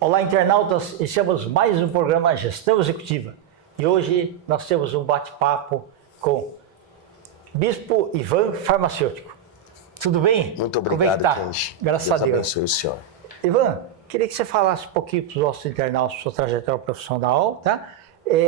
Olá, internautas, iniciamos mais um programa Gestão Executiva e hoje nós temos um bate-papo com Bispo Ivan Farmacêutico. Tudo bem? Muito obrigado, Como é que tá? Kenji. Graças a Deus. Deus abençoe o senhor. Ivan, queria que você falasse um pouquinho para os nossos internautas sua trajetória profissional, tá?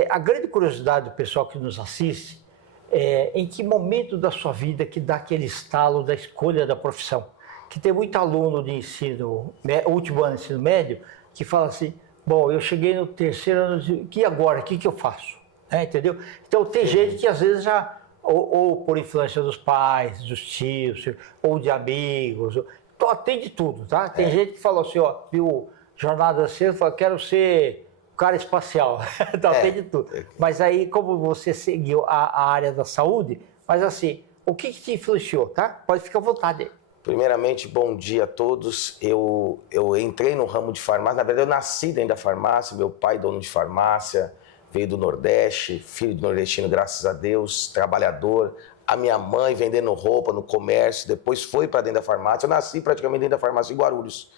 A grande curiosidade do pessoal que nos assiste é em que momento da sua vida que dá aquele estalo da escolha da profissão? Que tem muito aluno de ensino, último ano de ensino médio, que fala assim, bom, eu cheguei no terceiro ano, e agora? O que eu faço? Entendeu? Então tem gente que às vezes já, ou por influência dos pais, dos tios, ou de amigos, então, tem de tudo, tá? Tem gente que falou assim, ó, viu Jornada Cedo, falou, quero ser cara espacial, então tem de tudo. Mas aí, como você seguiu a área da saúde, mas assim, o que te influenciou, tá? Pode ficar à vontade. Primeiramente, bom dia a todos. Eu entrei no ramo de farmácia, na verdade eu nasci dentro da farmácia, meu pai dono de farmácia, veio do Nordeste, filho de nordestino, graças a Deus, trabalhador. A minha mãe vendendo roupa no comércio, depois foi para dentro da farmácia. Eu nasci praticamente dentro da farmácia em Guarulhos.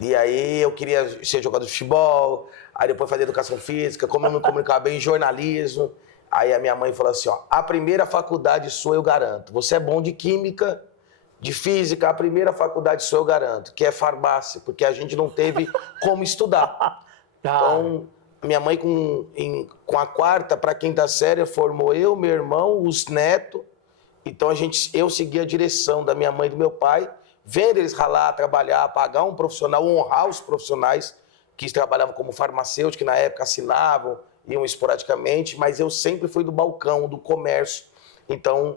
E aí eu queria ser jogador de futebol, aí depois fazer educação física, como eu me comunicava bem, jornalismo. Aí a minha mãe falou assim, ó, a primeira faculdade sua eu garanto, você é bom de química, de física, a primeira faculdade sua eu garanto, que é farmácia, porque a gente não teve como estudar. Então, minha mãe com a quarta para a quinta série formou eu, meu irmão, os netos. Então eu segui a direção da minha mãe e do meu pai, vendo eles ralar, trabalhar, pagar um profissional, honrar os profissionais que trabalhavam como farmacêutico, que na época assinavam, iam esporadicamente, mas eu sempre fui do balcão, do comércio. Então,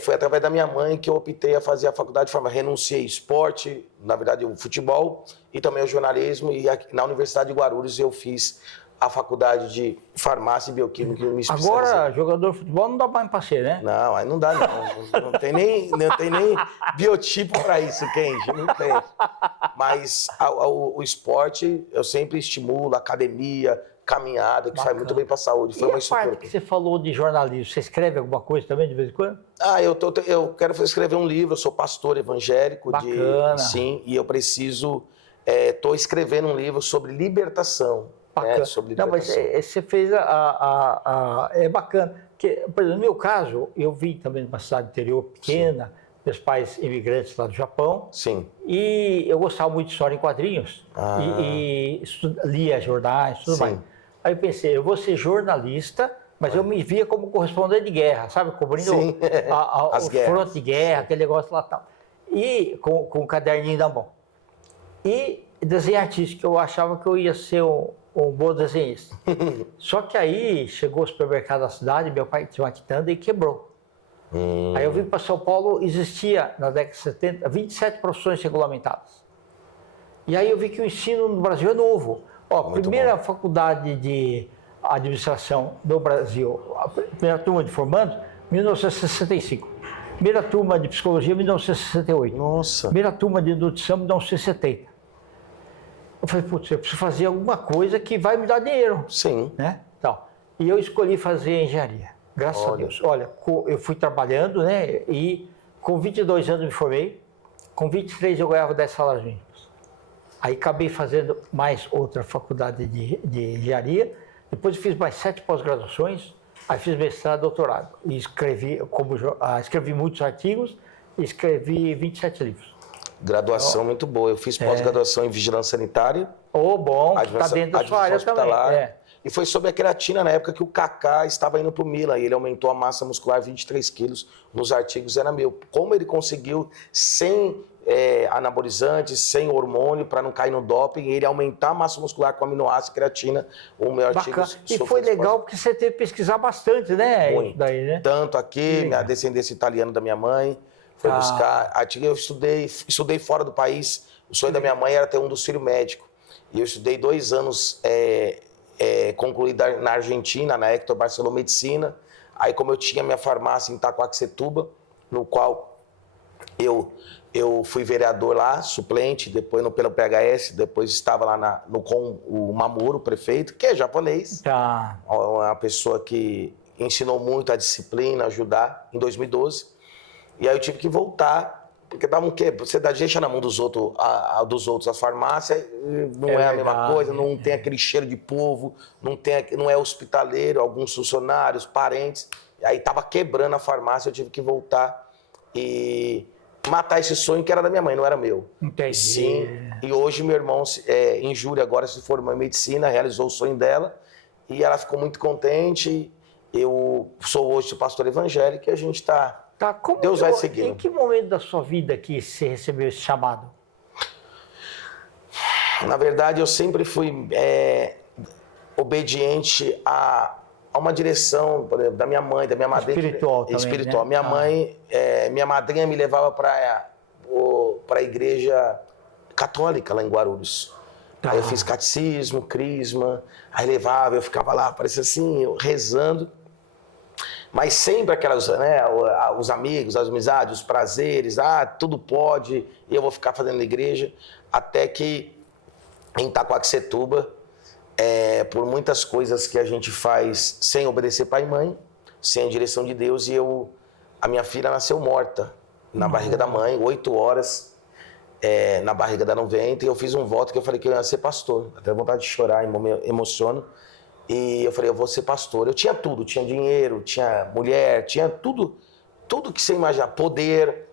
foi através da minha mãe que eu optei a fazer a faculdade de farmácia. Renunciei esporte, na verdade o futebol, e também o jornalismo, e aqui, na Universidade de Guarulhos eu fiz a faculdade de farmácia e bioquímica. Agora, jogador de futebol não dá mais para ser, né? Não, aí não dá não. Não tem nem biotipo para isso, Kenji, não tem. Mas o esporte eu sempre estimulo, academia, caminhada, que faz muito bem para a saúde. Foi uma parte que você falou de jornalismo, você escreve alguma coisa também de vez em quando? Eu quero escrever um livro, eu sou pastor evangélico. Bacana. Sim, e eu preciso, estou escrevendo um livro sobre libertação. Bacana. Sobre não, mas você fez é bacana. Porque, por exemplo, no meu caso, eu vim também de uma cidade interior pequena, sim, meus pais imigrantes lá do Japão. Sim. E eu gostava muito de história em quadrinhos. E lia jornais, tudo mais. Aí eu pensei, eu vou ser jornalista, mas eu me via como correspondente de guerra, sabe? Cobrindo o fronte de guerra, aquele negócio lá e tal. E com um caderninho na mão. E desenho artístico, eu achava que eu ia ser um bom desenhista. Só que aí chegou o supermercado da cidade, meu pai tinha uma quitanda e quebrou. Aí eu vim para São Paulo, existia na década de 70, 27 profissões regulamentadas. E aí eu vi que o ensino no Brasil é novo. Ó, primeira faculdade de administração do Brasil, a primeira turma de formandos, 1965. Primeira turma de psicologia, 1968. Nossa. Primeira turma de nutrição, 1970. Eu falei, putz, eu preciso fazer alguma coisa que vai me dar dinheiro. Sim. Né? Então, e eu escolhi fazer engenharia, graças a Deus. Olha, eu fui trabalhando, né? E com 22 anos me formei, com 23 eu ganhava 10 salários mínimos. Aí acabei fazendo mais outra faculdade de engenharia, depois eu fiz mais 7 pós-graduações, aí fiz mestrado e doutorado. E escrevi muitos artigos e escrevi 27 livros. Graduação muito boa. Eu fiz pós-graduação em vigilância sanitária. Bom, está dentro da sua área também. E foi sobre a creatina na época que o Kaká estava indo para o Milan. E ele aumentou a massa muscular 23 quilos. Nos artigos era meu. Como ele conseguiu, sem anabolizantes, sem hormônio, para não cair no doping, ele aumentar a massa muscular com aminoácido e creatina, o meu artigo... E foi legal porque você teve que pesquisar bastante, né? Muito. Daí, né? Tanto aqui, minha descendência italiana da minha mãe, foi buscar artigo. Eu estudei fora do país. O sonho da minha mãe era ter um docílio médico. E eu estudei 2 anos, concluí na Argentina, na Hector Barceló Medicina. Aí, como eu tinha minha farmácia em Itacoaxetuba, no qual eu fui vereador lá, suplente, depois pelo PHS, depois estava lá com o Mamuro, o prefeito, que é japonês. Uma pessoa que ensinou muito a disciplina, ajudar, em 2012. E aí eu tive que voltar Porque você deixa na mão dos outros, a farmácia, não é a mesma coisa, não tem aquele cheiro de povo, não é hospitaleiro, alguns funcionários, parentes. Aí tava quebrando a farmácia, eu tive que voltar e matar esse sonho que era da minha mãe, não era meu. Entendi. Sim, e hoje meu irmão, em julho agora, se formou em medicina, realizou o sonho dela e ela ficou muito contente. Eu sou hoje pastor evangélico e a gente está... Deus vai seguindo. Em que momento da sua vida que você recebeu esse chamado? Na verdade, eu sempre fui obediente a uma direção, por exemplo, da minha mãe, da minha madrinha. Espiritual também, espiritual. Né? Minha mãe, minha madrinha me levava para a igreja católica lá em Guarulhos. Aí eu fiz catecismo, crisma, aí levava, eu ficava lá, parecia assim, eu rezando. Mas sempre aquelas, né, os amigos, as amizades, os prazeres, tudo pode, e eu vou ficar fazendo na igreja, até que em Itaquaquecetuba, por muitas coisas que a gente faz sem obedecer pai e mãe, sem a direção de Deus, e a minha filha nasceu morta na barriga da mãe, 8 horas na barriga dela no ventre, e eu fiz um voto que eu falei que eu ia ser pastor, até vontade de chorar, emociono. E eu falei, eu vou ser pastor. Eu tinha tudo, tinha dinheiro, tinha mulher, tinha tudo que você imaginar, poder,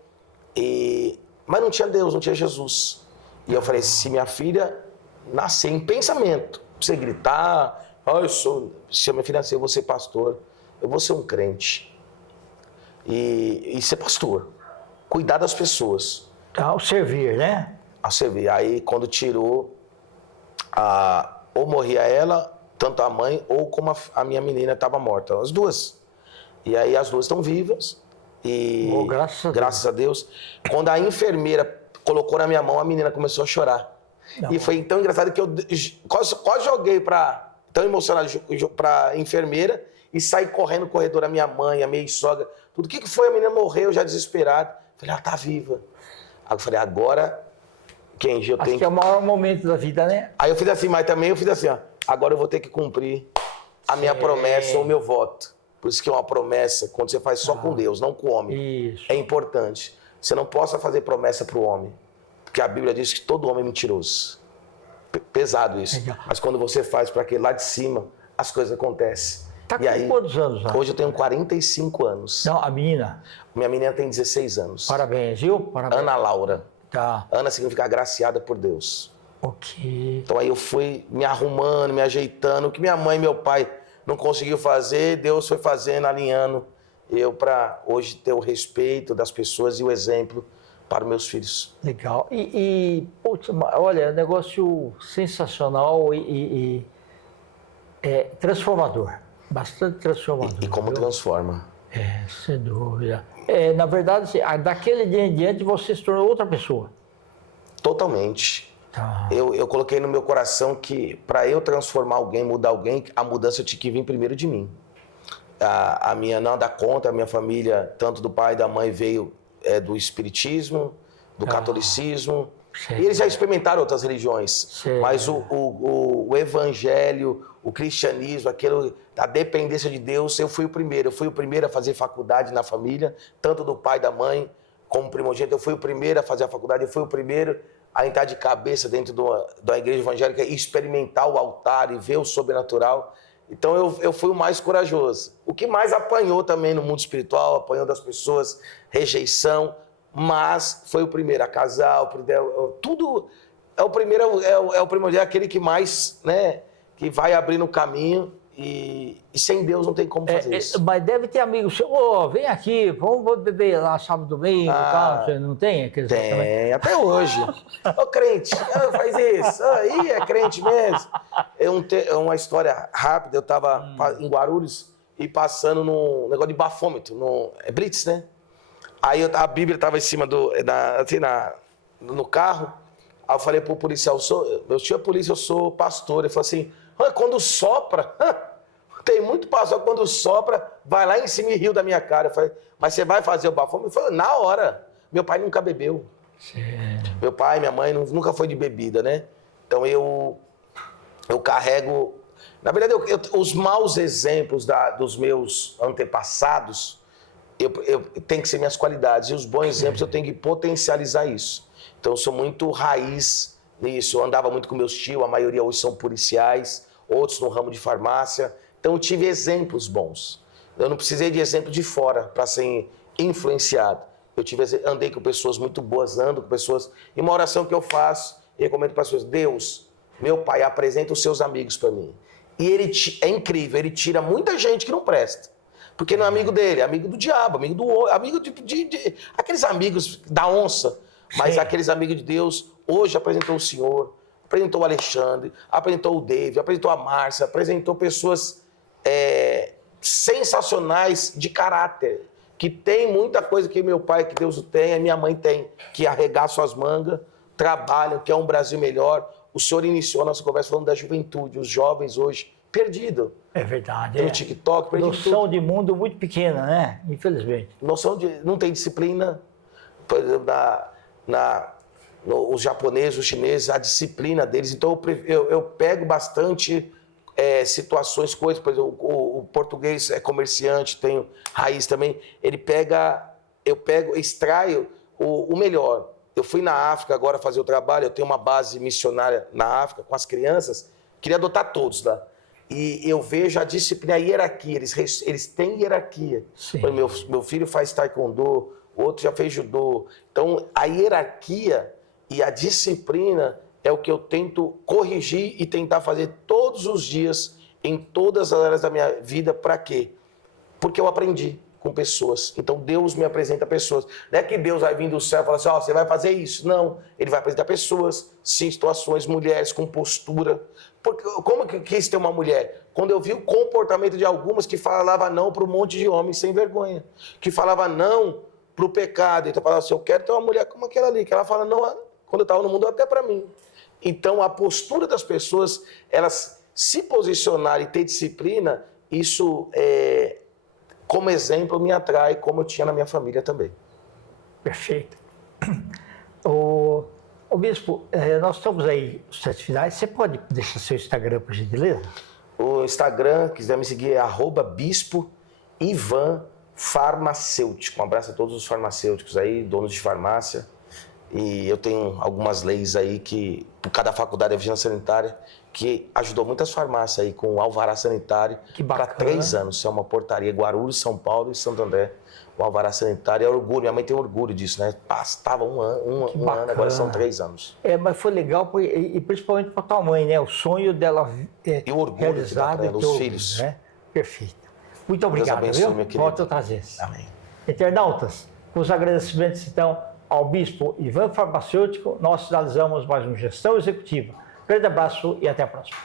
mas não tinha Deus, não tinha Jesus. E eu falei, se minha filha nascer em pensamento, você gritar, se a minha filha nascer, eu vou ser pastor, eu vou ser um crente. E ser pastor, cuidar das pessoas. Ao servir, né? Ao servir. Aí quando tirou, ou morria ela, tanto a mãe ou como a minha menina estava morta, as duas. E aí as duas estão vivas e graças a Deus. Quando a enfermeira colocou na minha mão, a menina começou a chorar. E foi tão engraçado que eu quase joguei tão emocionado para a enfermeira e saí correndo no corredor, a minha mãe, a minha sogra, tudo. O que foi? A menina morreu já desesperada. Falei, ela tá viva. Aí eu falei, agora, Kenji, eu tenho Acho que é o maior momento da vida, né? Aí eu fiz assim, mas também eu fiz assim, agora eu vou ter que cumprir a minha promessa ou o meu voto. Por isso que é uma promessa, quando você faz só com Deus, não com o homem. Isso. É importante. Você não possa fazer promessa para o homem. Porque a Bíblia diz que todo homem é mentiroso. Pesado isso. Legal. Mas quando você faz para aquele lá de cima, as coisas acontecem. Tá com quantos anos? Né? Hoje eu tenho 45 anos. Não, a menina. Minha menina tem 16 anos. Parabéns, viu? Parabéns. Ana Laura. Tá. Ana significa agraciada por Deus. Ok. Então aí eu fui me arrumando, me ajeitando. O que minha mãe e meu pai não conseguiu fazer, Deus foi fazendo, alinhando eu para hoje ter o respeito das pessoas e o exemplo para os meus filhos. Legal. Putz, olha, é um negócio sensacional e transformador. Bastante transformador. E como transforma. Sem dúvida. Na verdade, daquele dia em diante, você se tornou outra pessoa. Totalmente. Tá. Eu coloquei no meu coração que para eu transformar alguém, mudar alguém, a mudança tinha que vir primeiro de mim. A minha não dá conta, a minha família, tanto do pai e da mãe, veio do espiritismo, do catolicismo. Certo. E eles já experimentaram outras religiões. Certo. Mas o evangelho, o cristianismo, a dependência de Deus, eu fui o primeiro. Eu fui o primeiro a fazer faculdade na família, tanto do pai e da mãe, como primogênito. Eu fui o primeiro a fazer a faculdade, eu fui o primeiro a entrar de cabeça dentro da igreja evangélica e experimentar o altar e ver o sobrenatural. Então eu fui o mais corajoso. O que mais apanhou também no mundo espiritual, apanhou das pessoas, rejeição, mas foi o primeiro a casar, tudo é o primeiro, é o primordial, é aquele que mais, né, que vai abrindo o caminho. E sem Deus não tem como fazer isso. Mas deve ter amigos, vem aqui, vamos beber lá sábado, domingo, tal. Você não tem? Tem, até hoje. Ô crente, faz isso. Aí é crente mesmo. É uma história rápida, eu estava em Guarulhos e passando num negócio de bafômetro, Blitz, né? Aí a Bíblia estava em cima no carro, aí eu falei pro policial, meu tio é polícia, eu sou pastor. Ele falou assim, quando sopra, tem muito pastor, quando sopra, vai lá em cima e riu da minha cara. Eu falei, mas você vai fazer o bafômetro? Ele falou, na hora. Meu pai nunca bebeu. Certo. Meu pai, minha mãe nunca foi de bebida, né? Então eu carrego... Na verdade, os maus exemplos dos meus antepassados tem que ser minhas qualidades. E os bons exemplos eu tenho que potencializar isso. Então eu sou muito raiz nisso. Eu andava muito com meus tios, a maioria hoje são policiais, outros no ramo de farmácia. Então eu tive exemplos bons. Eu não precisei de exemplo de fora para ser influenciado. Andei com pessoas muito boas, ando com pessoas. E uma oração que eu faço, eu recomendo para as pessoas: Deus, meu Pai, apresenta os seus amigos para mim. E é incrível, ele tira muita gente que não presta. Porque não é amigo dele, é amigo do diabo, amigo aqueles amigos da onça. Mas Sim. aqueles amigos de Deus, hoje apresentou o Senhor, apresentou o Alexandre, apresentou o David, apresentou a Márcia, apresentou pessoas sensacionais de caráter, que tem muita coisa que meu pai, que Deus o tem, a minha mãe tem, que arregaçam as mangas, trabalham, quer um Brasil melhor. O Senhor iniciou a nossa conversa falando da juventude, os jovens hoje, perdido. É verdade. No TikTok, perdido noção tudo. de mundo muito pequena, né? Infelizmente. Não tem disciplina. Por exemplo, os japoneses, os chineses, a disciplina deles. Então eu pego bastante situações, coisas. Por exemplo, o português é comerciante, tem raiz também. Eu extraio o melhor. Eu fui na África agora fazer o trabalho, eu tenho uma base missionária na África com as crianças, queria adotar todos lá. E eu vejo a disciplina, a hierarquia, eles têm hierarquia. Meu filho faz taekwondo, o outro já fez judô. Então, a hierarquia e a disciplina é o que eu tento corrigir e tentar fazer todos os dias, em todas as áreas da minha vida. Para quê? Porque eu aprendi com pessoas. Então, Deus me apresenta pessoas. Não é que Deus vai vir do céu e falar assim, você vai fazer isso. Não. Ele vai apresentar pessoas, situações, mulheres com postura. Porque, como que quis ter uma mulher? Quando eu vi o comportamento de algumas que falavam não para um monte de homens sem vergonha. Que falava não para o pecado. Então, falava assim, eu quero ter uma mulher como aquela ali. Que ela fala não, quando eu estava no mundo, até para mim. Então, a postura das pessoas, elas se posicionarem e ter disciplina, isso como exemplo, me atrai, como eu tinha na minha família também. Perfeito. O Bispo, nós estamos aí nos testes finais. Você pode deixar seu Instagram, por gentileza? O Instagram, quiser me seguir, é @bispo Ivan Farmacêutico. Um abraço a todos os farmacêuticos aí, donos de farmácia. E eu tenho algumas leis aí que, por cada faculdade de vigilância sanitária, que ajudou muitas farmácias aí com o alvará sanitário para 3 anos. Isso é uma portaria, Guarulhos, São Paulo e Santo André. O alvará sanitário é orgulho, minha mãe tem orgulho disso, né? Estava um ano, agora são 3 anos. Mas foi legal, e principalmente para tua mãe, né? O sonho dela e o orgulho realizado dos filhos. Né? Perfeito. Muito obrigado, Deus abençoe, viu? Volta outras vezes. Amém. Internautas, com os agradecimentos, então, ao Bispo Ivan Farmacêutico, nós finalizamos mais uma Gestão Executiva. Grande abraço e até a próxima.